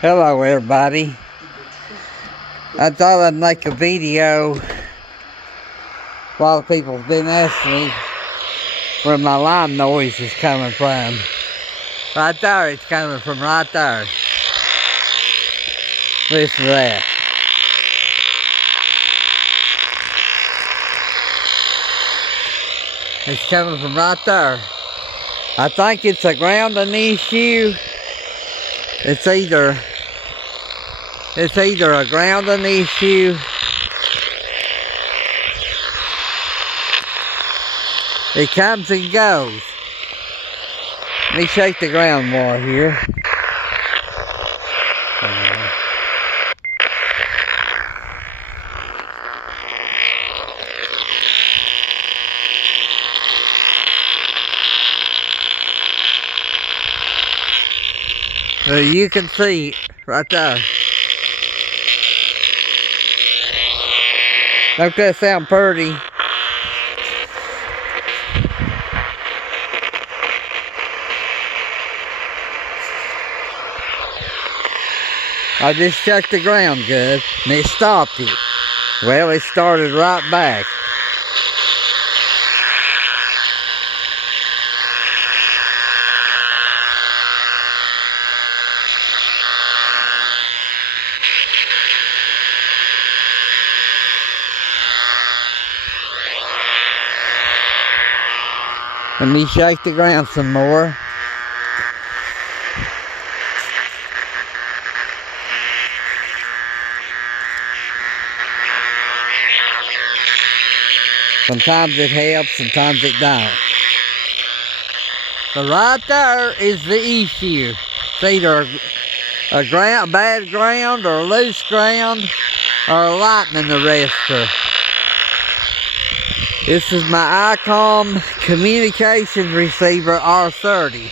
Hello everybody. I thought I'd make a video. A lot of people have been asking me where my line noise is coming from. Right there, it's coming from right there. Listen to that. It's coming from right there. I think it's a grounding issue. It's either a grounding issue. It comes and goes. Let me shake the ground more here. You can see it right there. Don't that sound pretty? I just checked the ground good and it stopped it. Well, it started right back. Let me shake the ground some more. Sometimes it helps, sometimes it don't. But right there is the issue. It's either a bad ground or a loose ground or a lightning arrestor. This is my ICOM communication receiver R30.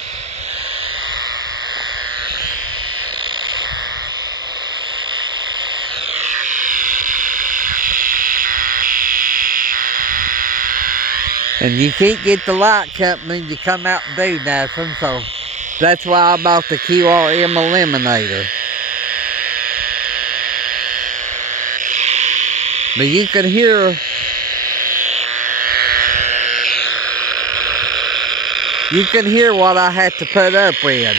And you can't get the light company to come out and do nothing, so that's why I bought the QRM Eliminator. But you can hear what I had to put up with.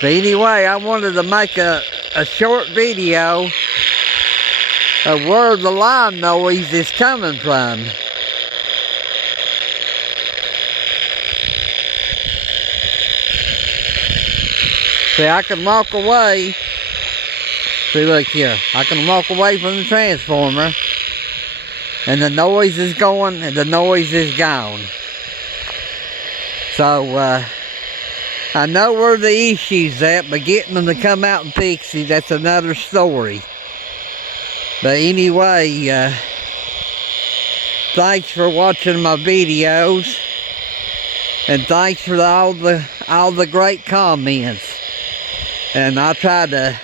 But anyway, I wanted to make a short video of where the line noise is coming from. See, I can walk away. See, look here. I can walk away from the transformer. And the noise is going and the noise is gone. So, I know where the issue's at, but getting them to come out and fix it, that's another story. But anyway, thanks for watching my videos. And thanks for all the great comments. And I tried to,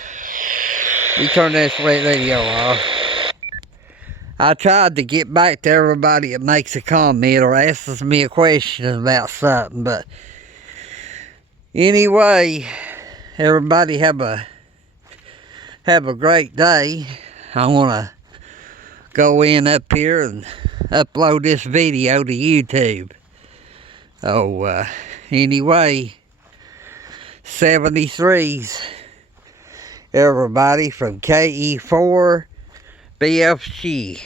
let me turn this radio off. I tried to get back to everybody that makes a comment or asks me a question about something, but anyway, everybody have a great day. I want to go in up here and upload this video to YouTube. Oh, anyway, 73s, everybody from KE4 BFG.